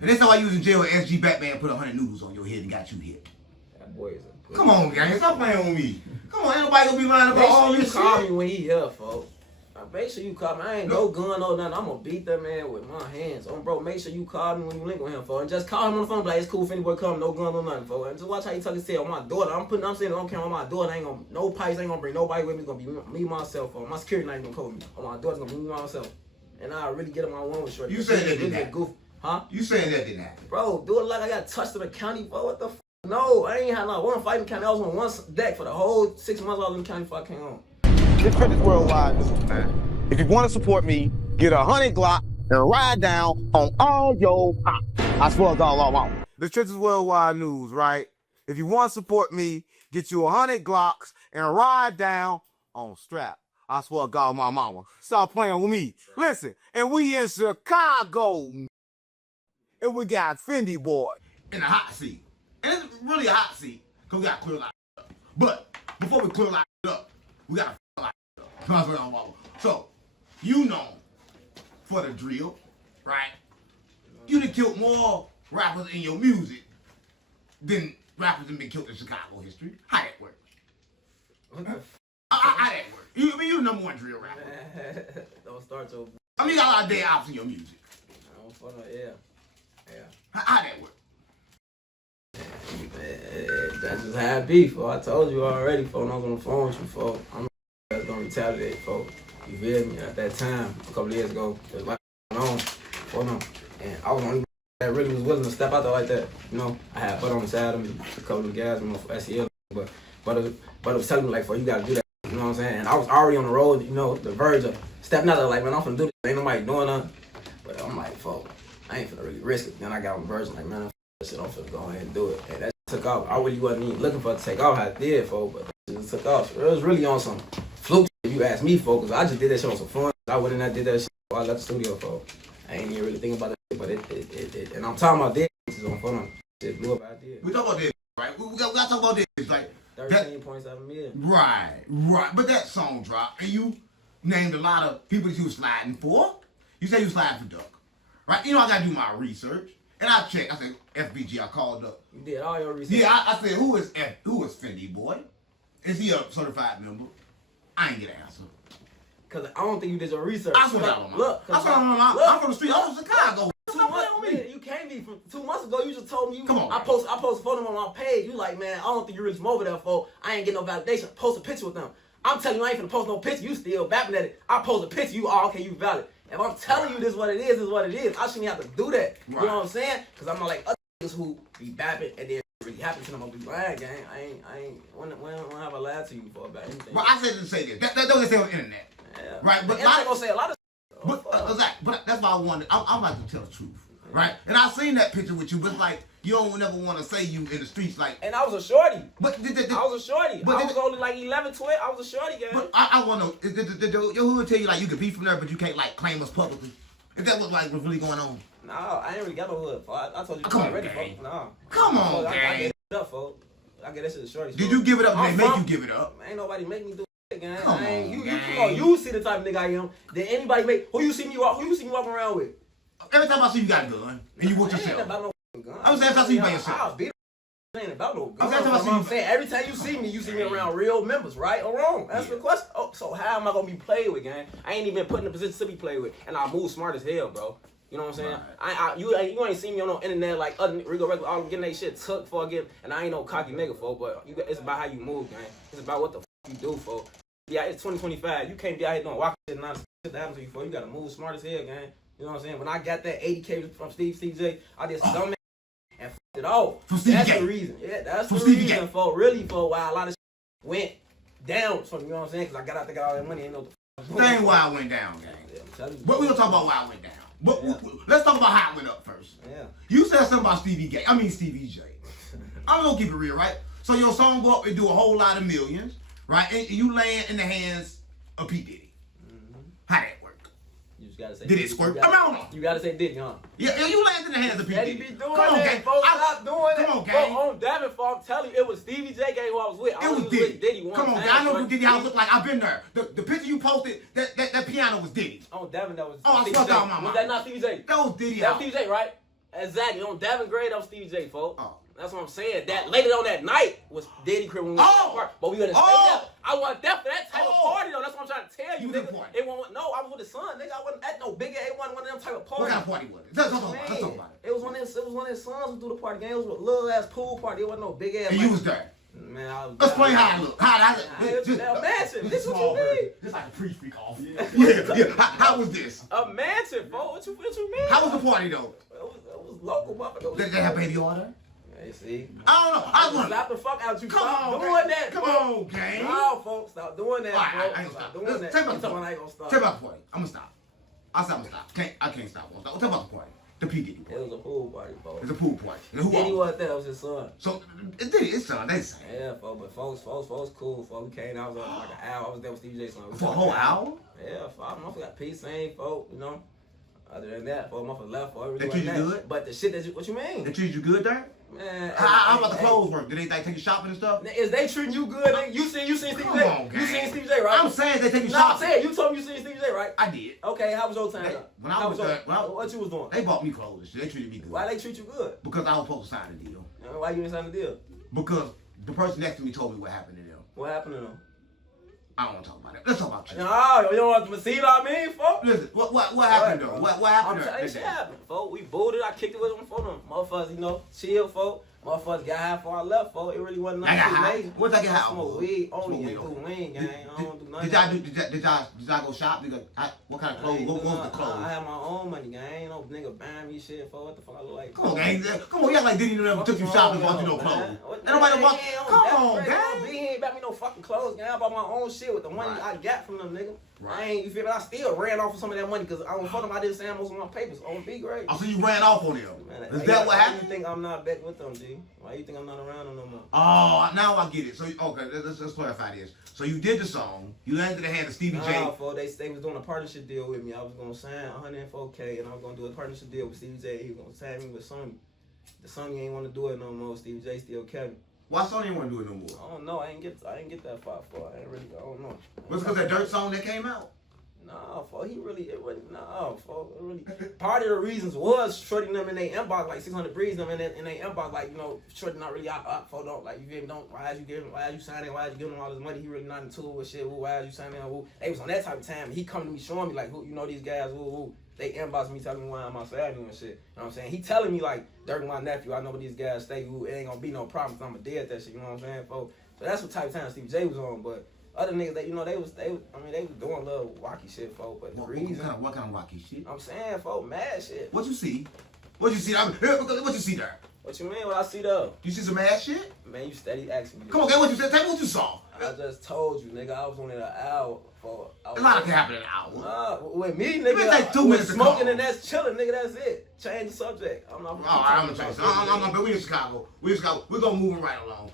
And that's why you was in jail when SG Batman put 100 noodles on your head and got you hit. That boy is a Come on, gang. Stop playing with me. Come on, ain't nobody gonna be lying about all this shit. Make sure you call me when he here, folks. Make sure you call me. I ain't no gun or nothing. I'm gonna beat that man with my hands. Bro, make sure you call me when you link with him, folks. And just call him on the phone, like, it's cool, Fyndee boy, come, no gun or nothing, folks. And just watch how he tuck his tail on my daughter. I'm saying I don't care on my daughter. I ain't gonna, no pipes, ain't gonna bring nobody with me. It's gonna be me, myself, folks. My security not even gonna cover me. On my daughter's gonna be me, myself. And I really get him on one with shorty. You saying that didn't happen? Huh? You saying that didn't happen? Bro, do it like I got touched in the county, bro. What the f? No, I ain't had not one fight in the county. I was on one deck for the whole 6 months I was in the county before I came home. This Fyndee worldwide news, man. If you want to support me, get 100 Glock and ride down on all your pop. I swear to God, all The Church is Worldwide News, right? If you want to support me, get you 100 Glocks and ride down on strap. I swear to God, my mama. Stop playing with me. Listen, and we in Chicago. And we got Fyndee boy. In a hot seat. And it's really a hot seat, because we got to clear like up. But before we clear like up, we got to like up. So, you know, for the drill, right? You done killed more rappers in your music than rappers that been killed in Chicago history. How that work? How that work? You the number one drill rapper. Don't start so. I mean, you got a lot of dead ops in your music. Yeah. How that work? That's just how it be, folks. I told you already, folks. I was on the phone with you, folks. I'm gonna retaliate, folks. You feel me? At that time, a couple of years ago, it was like on, and I was the only that really was willing to step out there like that. You know, I had butt on the side of me, a couple of guys, you know, for SEL, but it was telling me like, you gotta do that. You know what I'm saying? And I was already on the road, you know, the verge of stepping out there like, man, I'm finna do this. Ain't nobody doing nothing. But I'm like, folks, I ain't finna really risk it. Then I got on the verge like, man, shit, I'm finna go ahead and do it. And that took off. I really wasn't even looking for it to take off how it did, folks, but that just took off. It was really on some fluke shit, if you ask me, folks, because I just did that shit on some fun. I went in there, did that shit before I left the studio, folks. I ain't even really thinking about that shit, but it and I'm talking about this on fun. Shit blew up out there. We talk about this, right? We got to talk about this. Like 13.7 million. Right. But that song dropped, and you named a lot of people that you was sliding for. You said you was sliding for Duck, right? You know, I got to do my research. And I checked. I said, FBG, I called up. You did all your research? Yeah, I said, who is Fyndee boy? Is he a certified member? I ain't get an answer. Because I don't think you did your research. I swear to Look. I'm from the street. I'm from Chicago. Stop playing with me. You can't be from 2 months ago. You just told me. Come on. I post a photo on my page. You like, man, I don't think you really from over there, folks. I ain't getting no validation. Post a picture with them. I'm telling you, I ain't finna post no picture. You still bapping at it. I post a picture. You all okay? You valid. If I'm telling you this is what it is, I shouldn't have to do that. Right. You know what I'm saying? Because I'm not like other niggas who be bapping and then really happen to them. I'm gonna be lying, gang. I ain't. When have I lied to you for about anything? Well, I said to say this. That doesn't say on the internet. Yeah. Right? But I'm gonna say a lot of but that's why I wanted. I like to tell the truth. Right? And I seen that picture with you, but like, you don't never want to say you in the streets like. And I was a shorty. But I was a shorty. I was only like 11, 12. I was a shorty, gang. But I want to know, did your hood tell you like you could be from there, but you can't like claim us publicly? Is that what like was really going on? No, I ain't really got no hood. I told you Come on, already, gang. folks. No. Come on, I gang. get it up, folks. I get that shit to shorty. Did you give it up? They make you give it up? Ain't nobody make me do it, gang. Come on, you gang. come on. You see the type of nigga I am. Did anybody make? Who you see me walking around with? Every time I see you got a gun and you want Ain't yourself. about no gun. I'm saying I see you by yourself. I'll beat ain't about no gun. I'm saying every time you see me around real members, right or wrong? That's the question. Oh, so how am I gonna be played with, gang? I ain't even been put in a position to be played with, and I move smart as hell, bro. You know what I'm saying? Right. You ain't seen me on no internet like other regular all getting that shit took for again, and I ain't no cocky nigga, folks. But it's about how you move, gang. It's about what the you do, folks. Yeah, it's 2025. You can't be out here doing walking shit and not shit that happens to you, folks. You gotta move smart as hell, gang. You know what I'm saying? When I got that 80K from Stevie J, I did some dumb and f***ed it off. That's the reason. Yeah, that's the reason for why a lot of shit went down from, you know what I'm saying? Because I got out to get all that money and know the f***. That ain't why I went down, gang. Yeah, but we gonna talk about why I went down. But let's talk about how it went up first. Yeah. You said something about Stevie J. I'm gonna keep it real, right? So your song go up and do a whole lot of millions, right? And you land in the hands of P. Diddy. How that work? You just gotta say did it squirt? Come on. You gotta say Diddy, huh? Yeah, you land in the hands of P. Diddy. Be doing Come on, gang. Stop doing it. Come on, gang. On Davenport, I'm telling you, it was Stevie J gang who I was with. It was Diddy. Come on, gang. I know who Diddy house look like. I've been there. The picture you posted, that piano was Diddy. On Devin, that was. Oh, I swear to God, mama. Was that not Stevie J? That was Diddy That house. was Stevie J, right? Exactly. On Devin Gray, that was Stevie J, folks. Oh. That's what I'm saying. That later on that night was Diddy crib when we went to that party. But we gonna stay there. I wasn't there for that type of party though. That's what I'm trying to tell you, nigga. It wasn't. No, I was with the son, nigga. I wasn't at no big ass. It wasn't one of them type of parties. What kind of party was it? Let's talk about it. It was one of his sons who threw the party. Game. It was a little ass pool party. It wasn't no big ass. And you was there. Man, I was. Explain how I look. How This what you mean? Just like a pre-freak off. Yeah. How was this? A mansion, folks. What you mean? How was the party though? It was local, motherfucker. Did they have baby order? Hey, see? I don't know. I want slap the fuck out you. Come Stop on, doing that. Come on, gang. No, folks, stop doing that. Alright, I ain't Stop stop. doing that. Tell me You about the talking party. I ain't gonna stop. Tell me about the party. I'm gonna stop. I said I'm gonna stop. I can't stop. Tell me about the party. The P Diddy It party. was a pool party, folks. It's a pool party. And who Diddy all? wasn't there. It was his son. So it did. It's son. They say. Yeah, folks, but folks cool. Folks, we came. I was like an hour. I was there with Stevie J. Son. For a whole hour? Yeah, motherfucker got peace, same folks, you know. Other than that, folks, motherfucker left for everything. They treat you good? But the shit that what you mean? They treated you good there? Man, How about the clothes work? Did they take you shopping and stuff? Is they treating you good? Nigga? You seen Stevie J? Come on, gang. You seen Stevie J, right? I'm saying they take you No, I'm shopping. saying you told me you seen Stevie J, right? I did. Okay, how was your time? When I was there, what you was doing? they bought me clothes and shit. They treated me good. Why they treat you good? Because I was supposed to sign a deal. Why you didn't sign the deal? Because the person next to me told me what happened to them. What happened to them? I don't want to talk about it. Let's talk about you. No, you don't want to see what I mean, folks? Listen, what happened though? What happened I'm there? telling you, shit happened, folks. We booted. I kicked it with them for them. Motherfuckers, you know, chill, folks. Motherfuckers got high before I left, folks. It really wasn't I got nothing high? amazing. What I get high I smoke on? weed only Smoke and do weed lean, gang. I don't do nothing. Did y'all go shop? What kind of clothes? What was the clothes? I had my own money, gang. Ain't no nigga buying me shit for what the fuck I look like. Come on, gang. Come on, you act like Diddy never took you shopping and bought you no clothes. Ain't nobody bought. Come on, gang. He ain't bought me no fucking clothes, gang. I bought my own shit with the money I got from them, nigga. Right. I ain't, you feel me? I still ran off of some of that money because I don't fuck them. I didn't say most of my papers on B grade. Oh, so you ran off on them. Man, Is that what happened? Why you think I'm not back with them, G? Why you think I'm not around them no more? Oh, now I get it. So, okay, let's clarify this. So you did the song. You landed the hand of Stevie J. Nah, they was doing a partnership deal with me. I was going to sign 104K and I was going to do a partnership deal with Stevie J. He was going to sign me with Sony. The Sony ain't want to do it no more. Stevie J still kept me. Why Sony didn't want to do it no more? I don't know. I ain't get that far. I don't know. Was it because that Dirt song that came out? Nah, part of the reasons was Shorty them in their inbox, like 600 breeze them in their inbox, like, you know, Shorty not really out for don't, like, you feel me, don't, why is you signing, why is you giving him all this money, he really not into it with shit, why is you signing, they was on that type of time, he coming to me showing me, like, who, you know, these guys, they inbox me telling me why I'm outside and shit, you know what I'm saying, he telling me, like, Dirk my nephew, I know where these guys stay, it ain't gonna be no problem, I'm a dead that shit, you know what I'm saying, folks, so that's what type of time Stevie J was on, but other niggas that, you know, they was doing little wacky shit, folks. But the reason what kind of wacky shit? I'm saying, folks, mad shit. What you see? What you see? What you see there? What you mean? What I see though? You see some mad shit? Man, you steady asking me. Come on, gang. What you said? Tell me what you saw. I just told you, nigga. I was on it an hour for. A lot can happen in an hour. Nah, with me, nigga. It take 2 minutes to smoking call. and that's chilling, nigga. That's it. Change the subject. I'm not. All right, I'm gonna change. We in Chicago. We're gonna move right along.